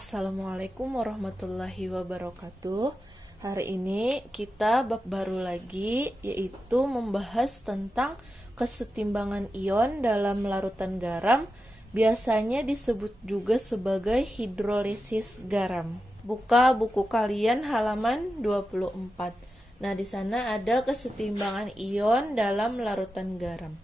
Assalamualaikum warahmatullahi wabarakatuh. Hari ini kita bab baru lagi, yaitu membahas tentang kesetimbangan ion dalam larutan garam. Biasanya disebut juga sebagai hidrolisis garam. Buka buku kalian halaman 24. Nah, di sana ada kesetimbangan ion dalam larutan garam.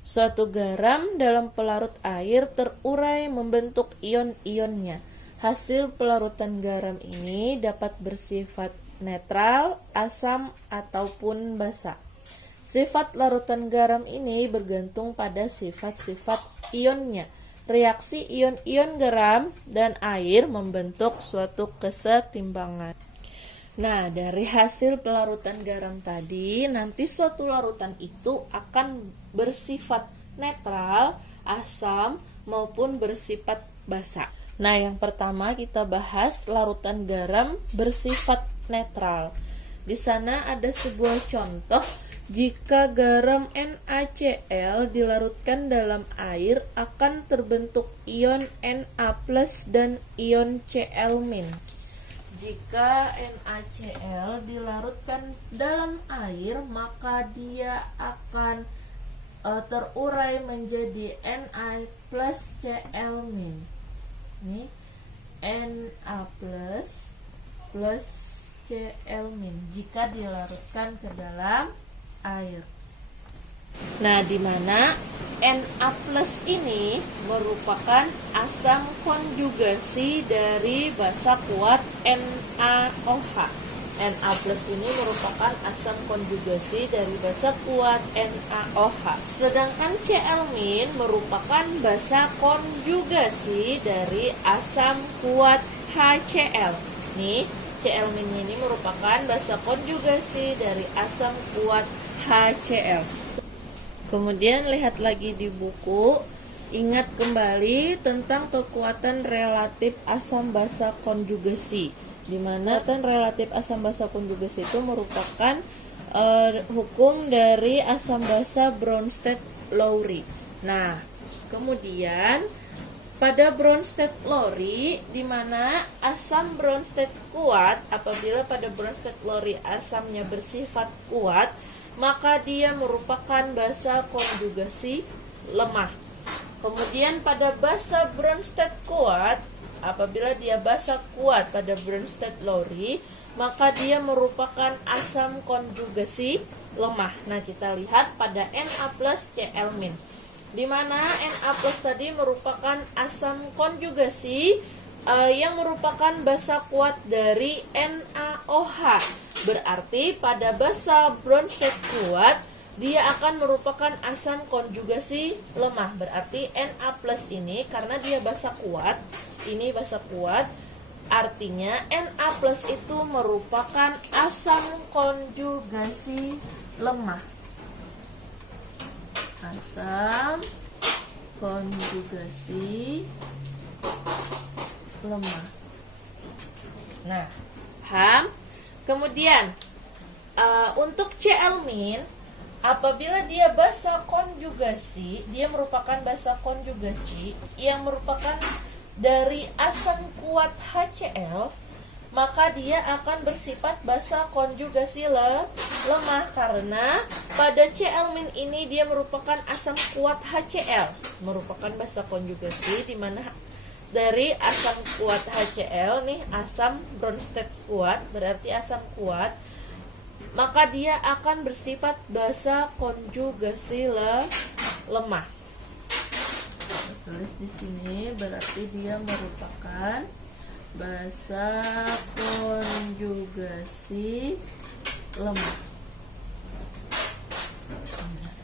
Suatu garam dalam pelarut air terurai membentuk ion-ionnya. Hasil pelarutan garam ini dapat bersifat netral, asam, ataupun basa. Sifat larutan garam ini bergantung pada sifat-sifat ionnya. Reaksi ion-ion garam dan air membentuk suatu kesetimbangan. Nah, dari hasil pelarutan garam tadi, nanti suatu larutan itu akan bersifat netral, asam, maupun bersifat basa. Nah, yang pertama kita bahas larutan garam bersifat netral. Di sana ada sebuah contoh, jika garam NaCl dilarutkan dalam air akan terbentuk ion Na+ dan ion Cl-. Jika NaCl dilarutkan dalam air, maka dia akan terurai menjadi Na+ Cl-. Ini Na+ plus Cl- jika dilarutkan ke dalam air. Nah, di mana Na+ ini merupakan asam konjugasi dari basa kuat NaOH. Na+ ini merupakan asam konjugasi dari basa kuat NaOH. Sedangkan Cl- merupakan basa konjugasi dari asam kuat HCl. Nih, Cl- ini merupakan basa konjugasi dari asam kuat HCl. Kemudian lihat lagi di buku, ingat kembali tentang kekuatan relatif asam basa konjugasi, di mana kekuatan relatif asam basa konjugasi itu merupakan hukum dari asam basa Bronsted-Lowry. Nah, kemudian pada Bronsted-Lowry, di mana asam Bronsted kuat, apabila pada Bronsted-Lowry asamnya bersifat kuat, maka dia merupakan basa konjugasi lemah. Kemudian pada basa Bronsted kuat, apabila dia basa kuat pada Bronsted-Lowry, maka dia merupakan asam konjugasi lemah. Nah, kita lihat pada Na+ Cl-, di mana Na+ tadi merupakan asam konjugasi yang merupakan basa kuat dari NaOH. Berarti pada basa Bronsted kuat, dia akan merupakan asam konjugasi lemah. Berarti Na+ ini karena dia basa kuat, ini basa kuat, artinya Na+ itu merupakan asam konjugasi lemah. Asam konjugasi lemah. Nah, paham? Kemudian untuk Cl-, apabila dia basa konjugasi, dia merupakan basa konjugasi yang merupakan dari asam kuat HCl, maka dia akan bersifat basa konjugasi lemah karena pada Cl- ini dia merupakan asam kuat HCl, merupakan basa konjugasi di mana dari asam kuat HCl nih, asam Bronsted kuat, berarti asam kuat, maka dia akan bersifat basa konjugasi lemah. Tulis di sini, berarti dia merupakan basa konjugasi lemah.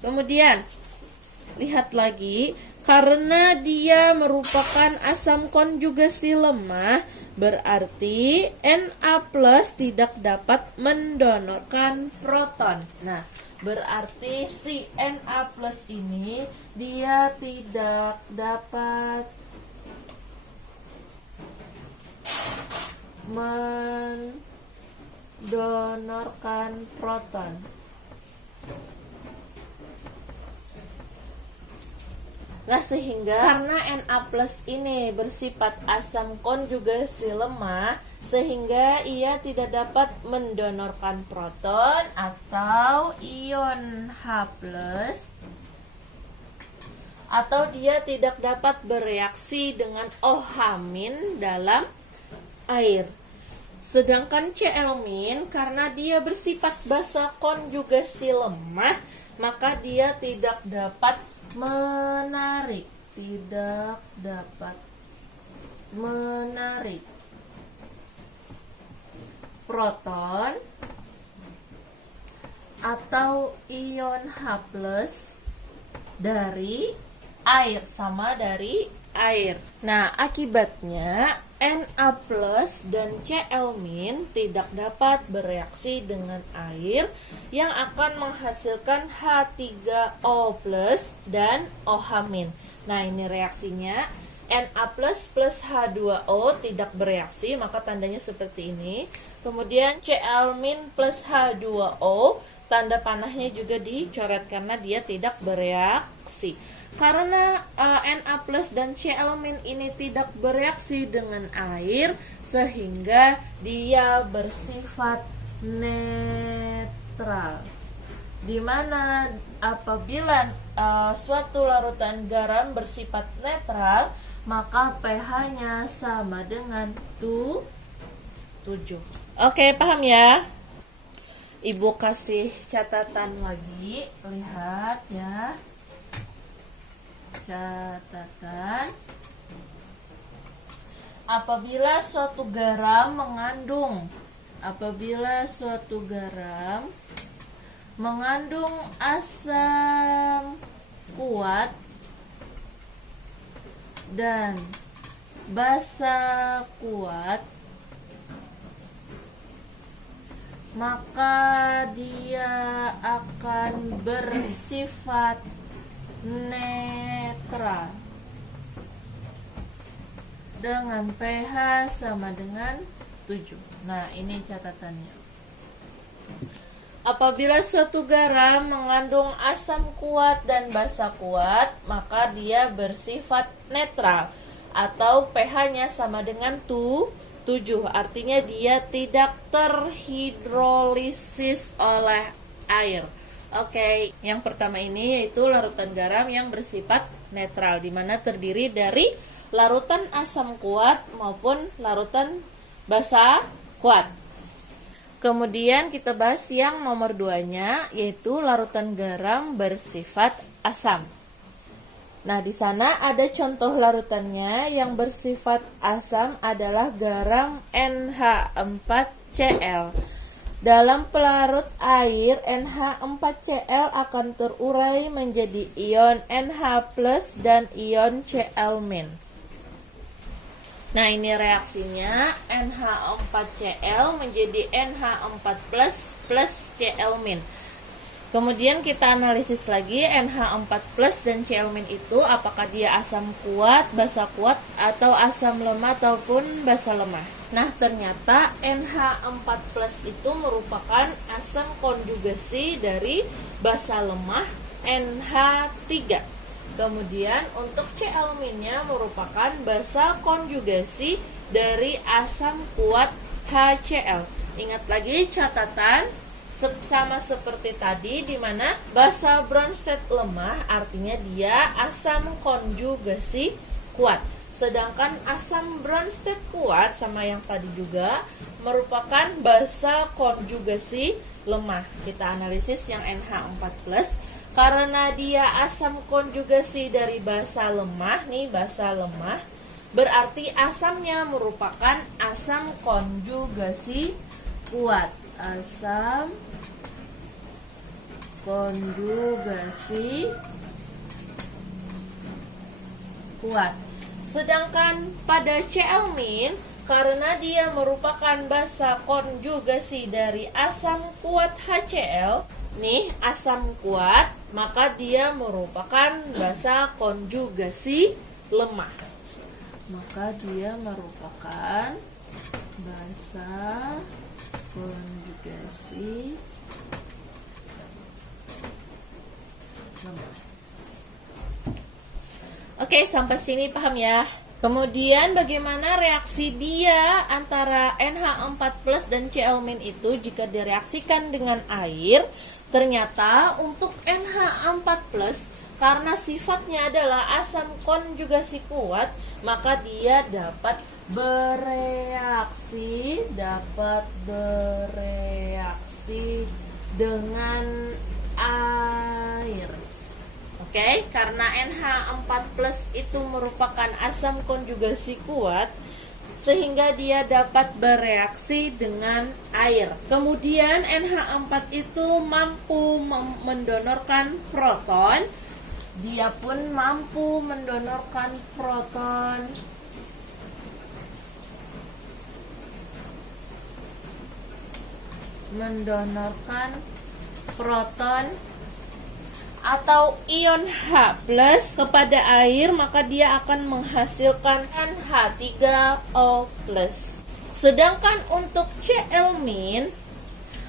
Kemudian lihat lagi, karena dia merupakan asam konjugasi lemah, berarti Na+ tidak dapat mendonorkan proton. Nah, berarti si Na+ ini dia tidak dapat mendonorkan proton. Nah, sehingga karena Na+ ini bersifat asam konjugasi lemah, sehingga ia tidak dapat mendonorkan proton atau ion H+, atau dia tidak dapat bereaksi dengan OH- dalam air. Sedangkan Cl- karena dia bersifat basa konjugasi lemah, maka dia tidak dapat menarik proton atau ion H+ dari air, sama dari air. Nah, akibatnya Na+ dan Cl- tidak dapat bereaksi dengan air yang akan menghasilkan H3O+ dan OH-. Nah, ini reaksinya. Na+ plus H2O tidak bereaksi, maka tandanya seperti ini. Kemudian Cl- plus H2O, tanda panahnya juga dicoret karena dia tidak bereaksi. Karena Na+ dan Cl- ini tidak bereaksi dengan air, sehingga dia bersifat netral. Dimana apabila suatu larutan garam bersifat netral, maka pH-nya sama dengan 7. Oke, paham ya? Ibu kasih catatan lagi, lihat ya. Catatan. Apabila suatu garam mengandung asam kuat dan basa kuat, maka dia akan bersifat netral dengan pH sama dengan 7. Nah, ini catatannya. Apabila suatu garam mengandung asam kuat dan basa kuat, maka dia bersifat netral atau pH-nya sama dengan 7. Artinya dia tidak terhidrolisis oleh air. Oke, yang pertama ini yaitu larutan garam yang bersifat netral, di mana terdiri dari larutan asam kuat maupun larutan basa kuat. Kemudian kita bahas yang nomor 2-nya, yaitu larutan garam bersifat asam. Nah, di sana ada contoh larutannya yang bersifat asam adalah garam NH4Cl. Dalam pelarut air, NH4Cl akan terurai menjadi ion NH+ dan ion Cl-. Nah, ini reaksinya, NH4Cl menjadi NH4+ plus Cl-. Kemudian kita analisis lagi NH4+ dan Cl- itu apakah dia asam kuat, basa kuat, atau asam lemah ataupun basa lemah. Nah, ternyata NH4+ itu merupakan asam konjugasi dari basa lemah NH3. Kemudian untuk Cl-nya merupakan basa konjugasi dari asam kuat HCl. Ingat lagi catatan, sama seperti tadi, di mana basa Bronsted lemah artinya dia asam konjugasi kuat. Sedangkan asam Bronsted kuat sama yang tadi juga merupakan basa konjugasi lemah. Kita analisis yang NH4+, karena dia asam konjugasi dari basa lemah, nih basa lemah, berarti asamnya merupakan asam konjugasi kuat. Asam konjugasi kuat. Sedangkan pada Cl-, karena dia merupakan basa konjugasi dari asam kuat HCl, nih asam kuat, maka dia merupakan basa konjugasi lemah. Maka dia merupakan basa konjugasi lemah. Oke, sampai sini paham ya? Kemudian bagaimana reaksi dia antara NH4+ dan Cl- itu jika direaksikan dengan air? Ternyata untuk NH4+ karena sifatnya adalah asam konjugasi kuat, maka dia dapat bereaksi dengan air. Oke, karena NH4+ itu merupakan asam konjugasi kuat, sehingga dia dapat bereaksi dengan air. Kemudian NH4 itu mampu mendonorkan proton. Dia pun mampu mendonorkan proton. Atau ion H+ kepada air, maka dia akan menghasilkan H3O+. Sedangkan untuk Cl-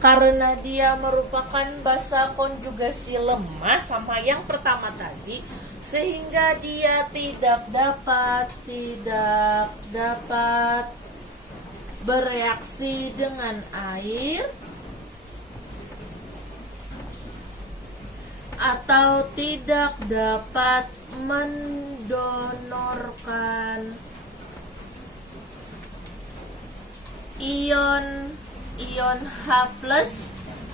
karena dia merupakan basa konjugasi lemah sama yang pertama tadi, sehingga dia tidak dapat bereaksi dengan air atau tidak dapat mendonorkan ion H+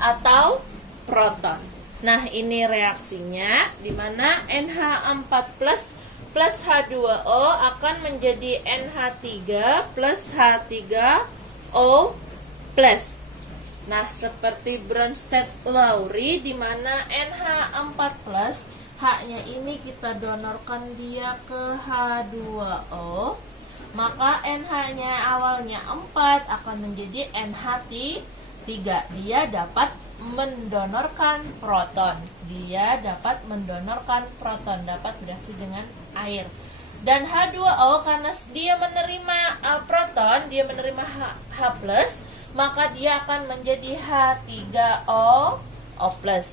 atau proton. Nah, ini reaksinya di mana NH4+ plus H2O akan menjadi NH3 plus H3O+. Nah, seperti Bronsted-Lowry di mana NH4+, H-nya ini kita donorkan dia ke H2O, maka NH-nya awalnya 4 akan menjadi NH3. Dia dapat mendonorkan proton. Dapat bereaksi dengan air. Dan H2O karena dia menerima proton, dia menerima H+, maka dia akan menjadi H3O+.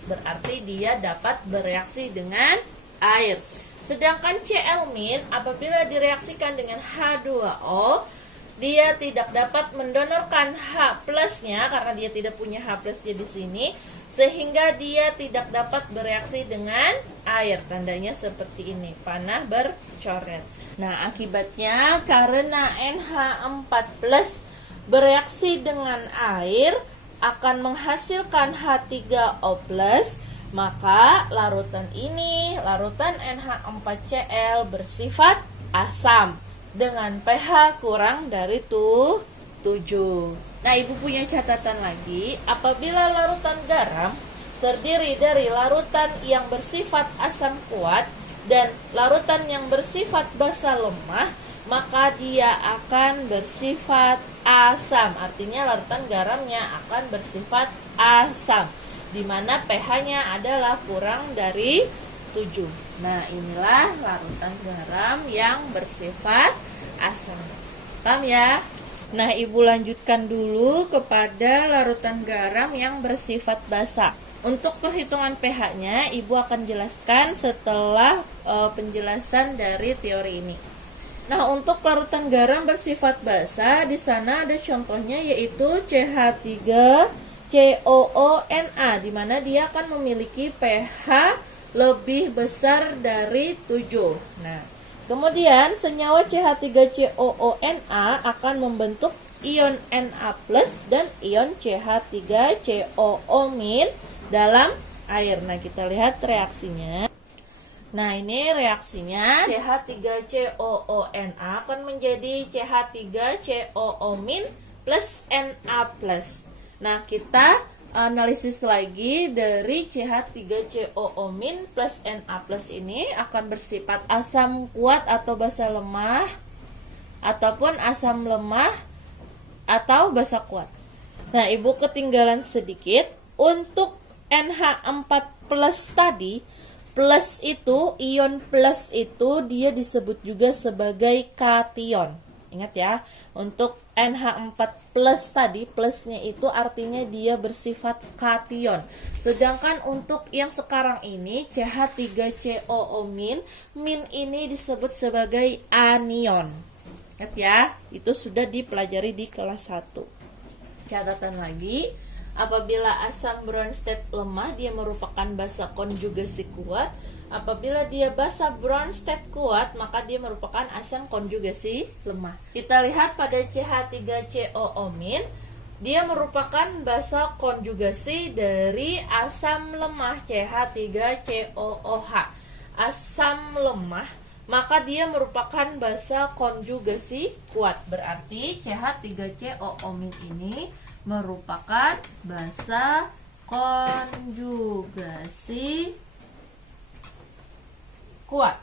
Berarti dia dapat bereaksi dengan air. Sedangkan Cl- apabila direaksikan dengan H2O, dia tidak dapat mendonorkan H+-nya karena dia tidak punya H+-nya di sini, sehingga dia tidak dapat bereaksi dengan air. Tandanya seperti ini, panah bercoret. Nah, akibatnya karena NH4+ bereaksi dengan air akan menghasilkan H3O+, maka larutan NH4Cl bersifat asam dengan pH kurang dari 7. Nah, Ibu punya catatan lagi, apabila larutan garam terdiri dari larutan yang bersifat asam kuat dan larutan yang bersifat basa lemah, maka dia akan bersifat asam. Artinya larutan garamnya akan bersifat asam, di mana pH-nya adalah kurang dari 7. Nah, inilah larutan garam yang bersifat asam. Paham ya? Nah, Ibu lanjutkan dulu kepada larutan garam yang bersifat basa. Untuk perhitungan pH-nya, Ibu akan jelaskan setelah penjelasan dari teori ini. Nah, untuk larutan garam bersifat basa, di sana ada contohnya yaitu CH3COONa, di mana dia akan memiliki pH lebih besar dari 7. Nah, kemudian senyawa CH3COONa akan membentuk ion Na+ dan ion CH3COO- dalam air. Nah, kita lihat reaksinya. Nah, ini reaksinya CH3COONa akan menjadi CH3COO- plus Na+. Nah, kita analisis lagi dari CH3COO- plus Na+ ini akan bersifat asam kuat atau basa lemah, ataupun asam lemah atau basa kuat. Nah, Ibu ketinggalan sedikit. Untuk NH4+ tadi, plus itu, ion plus itu dia disebut juga sebagai kation. Ingat ya, untuk NH4+ tadi, plusnya itu artinya dia bersifat kation. Sedangkan untuk yang sekarang ini CH3COO-, min ini disebut sebagai anion. Ingat ya, itu sudah dipelajari di kelas 1. Catatan lagi, apabila asam Bronsted lemah, dia merupakan basa konjugasi kuat. Apabila dia basa Bronsted kuat, maka dia merupakan asam konjugasi lemah. Kita lihat pada CH3COO-, dia merupakan basa konjugasi dari asam lemah CH3COOH. Asam lemah, maka dia merupakan basa konjugasi kuat. Berarti CH3COO- ini merupakan basa konjugasi kuat.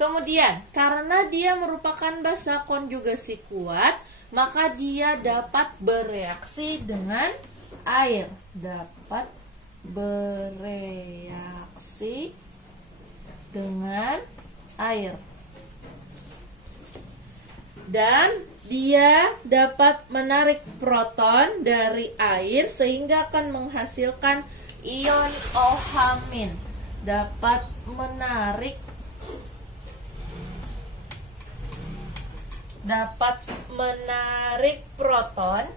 Kemudian, karena dia merupakan basa konjugasi kuat, maka dia dapat bereaksi dengan air. Dapat bereaksi dengan air. Dan dia dapat menarik proton dari air sehingga akan menghasilkan ion OH-. Dapat menarik proton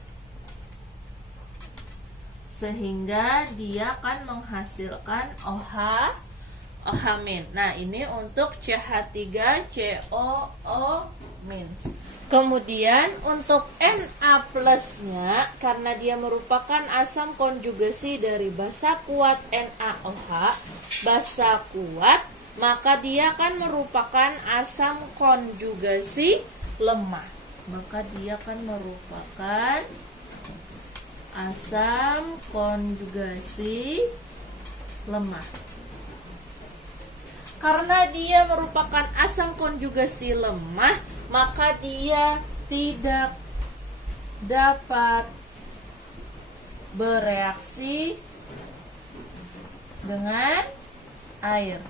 sehingga dia akan menghasilkan OH-. Nah, ini untuk CH3COO-. Kemudian untuk Na+-nya, karena dia merupakan asam konjugasi dari basa kuat NaOH, basa kuat, maka dia akan merupakan asam konjugasi lemah. Maka dia akan merupakan asam konjugasi lemah. Karena dia merupakan asam konjugasi lemah, maka dia tidak dapat bereaksi dengan air.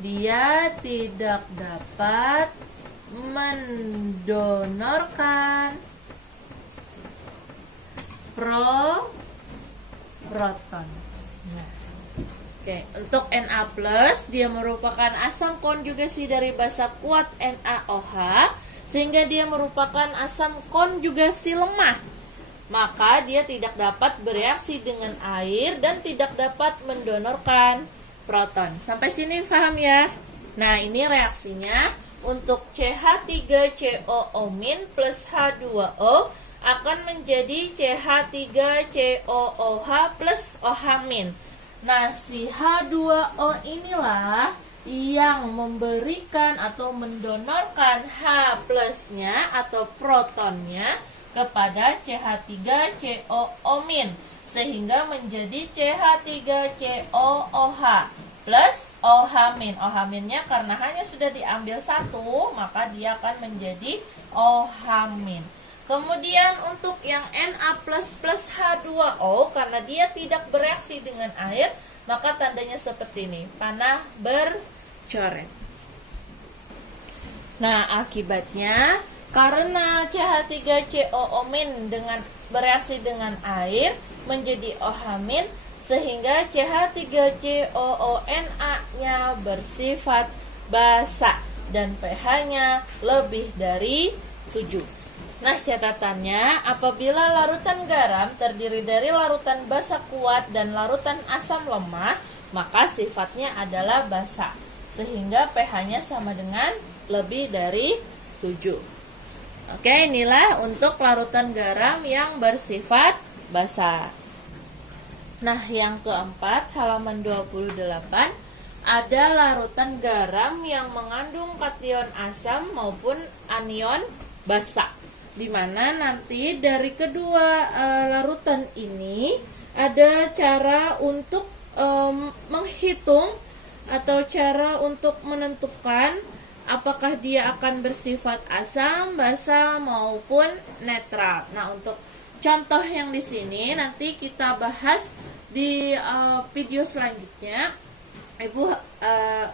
Dia tidak dapat mendonorkan proton. Nah. Oke, untuk Na+, dia merupakan asam konjugasi dari basa kuat NaOH, sehingga dia merupakan asam konjugasi lemah. Maka dia tidak dapat bereaksi dengan air dan tidak dapat mendonorkan proton. Sampai sini paham ya? Nah, ini reaksinya untuk CH3COO- plus H2O akan menjadi CH3COOH plus OH-. Nah, si H2O inilah yang memberikan atau mendonorkan H plusnya atau protonnya kepada CH3COO- sehingga menjadi CH3COOH plus OH-. OH-nya karena hanya sudah diambil satu, maka dia akan menjadi OH-. Kemudian untuk yang Na++ H2O, karena dia tidak bereaksi dengan air, maka tandanya seperti ini, panah bercoret. Nah, akibatnya karena CH3COO- dengan bereaksi dengan air menjadi OH-, sehingga CH3COONA-nya bersifat basa dan pH-nya lebih dari 7. Nah, catatannya, apabila larutan garam terdiri dari larutan basa kuat dan larutan asam lemah, maka sifatnya adalah basa, sehingga pH-nya sama dengan lebih dari 7. Oke, inilah untuk larutan garam yang bersifat basa. Nah, yang keempat, halaman 28, ada larutan garam yang mengandung kation asam maupun anion basa, di mana nanti dari kedua larutan ini ada cara untuk menghitung atau cara untuk menentukan apakah dia akan bersifat asam, basa maupun netral. Nah, untuk contoh yang di sini nanti kita bahas di video selanjutnya. Ibu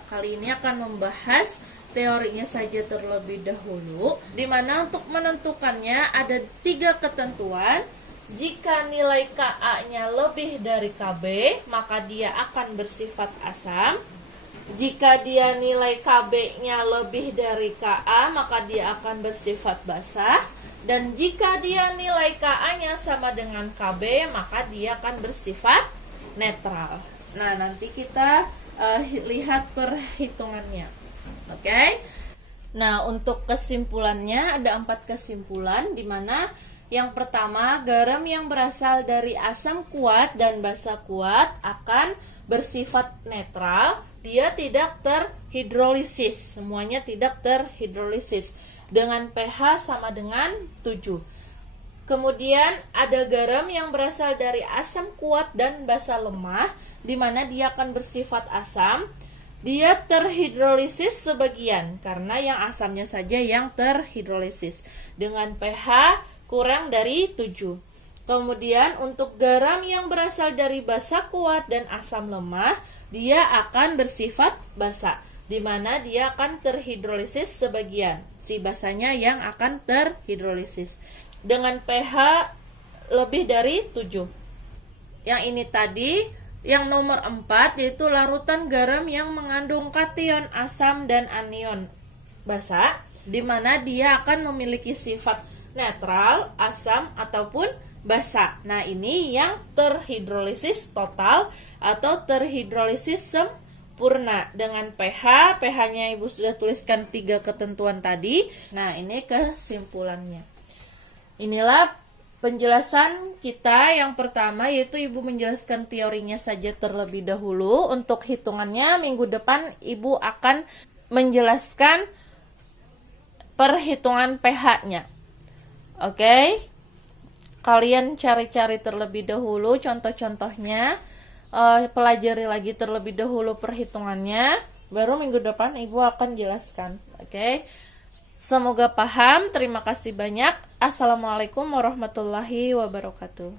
kali ini akan membahas teorinya saja terlebih dahulu, di mana untuk menentukannya ada 3 ketentuan. Jika nilai Ka-nya lebih dari Kb, maka dia akan bersifat asam. Jika dia nilai Kb-nya lebih dari Ka, maka dia akan bersifat basa. Dan jika dia nilai Ka-nya sama dengan Kb, maka dia akan bersifat netral. Nah, nanti kita lihat perhitungannya. Oke. Nah, untuk kesimpulannya ada 4 kesimpulan, di mana yang pertama, garam yang berasal dari asam kuat dan basa kuat akan bersifat netral. Dia tidak terhidrolisis. Semuanya tidak terhidrolisis dengan pH sama dengan 7. Kemudian ada garam yang berasal dari asam kuat dan basa lemah, di mana dia akan bersifat asam. Dia terhidrolisis sebagian, karena yang asamnya saja yang terhidrolisis dengan pH kurang dari 7. Kemudian untuk garam yang berasal dari basa kuat dan asam lemah, dia akan bersifat basa, di mana dia akan terhidrolisis sebagian. Si basanya yang akan terhidrolisis dengan pH lebih dari 7. Yang ini tadi, yang nomor 4 yaitu larutan garam yang mengandung kation asam dan anion basa, di mana dia akan memiliki sifat netral, asam ataupun basa. Nah, ini yang terhidrolisis total atau terhidrolisis sempurna dengan pH-nya Ibu sudah tuliskan 3 ketentuan tadi. Nah, ini kesimpulannya. Inilah penjelasan kita yang pertama, yaitu Ibu menjelaskan teorinya saja terlebih dahulu. Untuk hitungannya minggu depan Ibu akan menjelaskan perhitungan pH-nya. Oke, kalian cari-cari terlebih dahulu contoh-contohnya, pelajari lagi terlebih dahulu perhitungannya, baru minggu depan Ibu akan jelaskan. Oke, semoga paham. Terima kasih banyak. Assalamualaikum warahmatullahi wabarakatuh.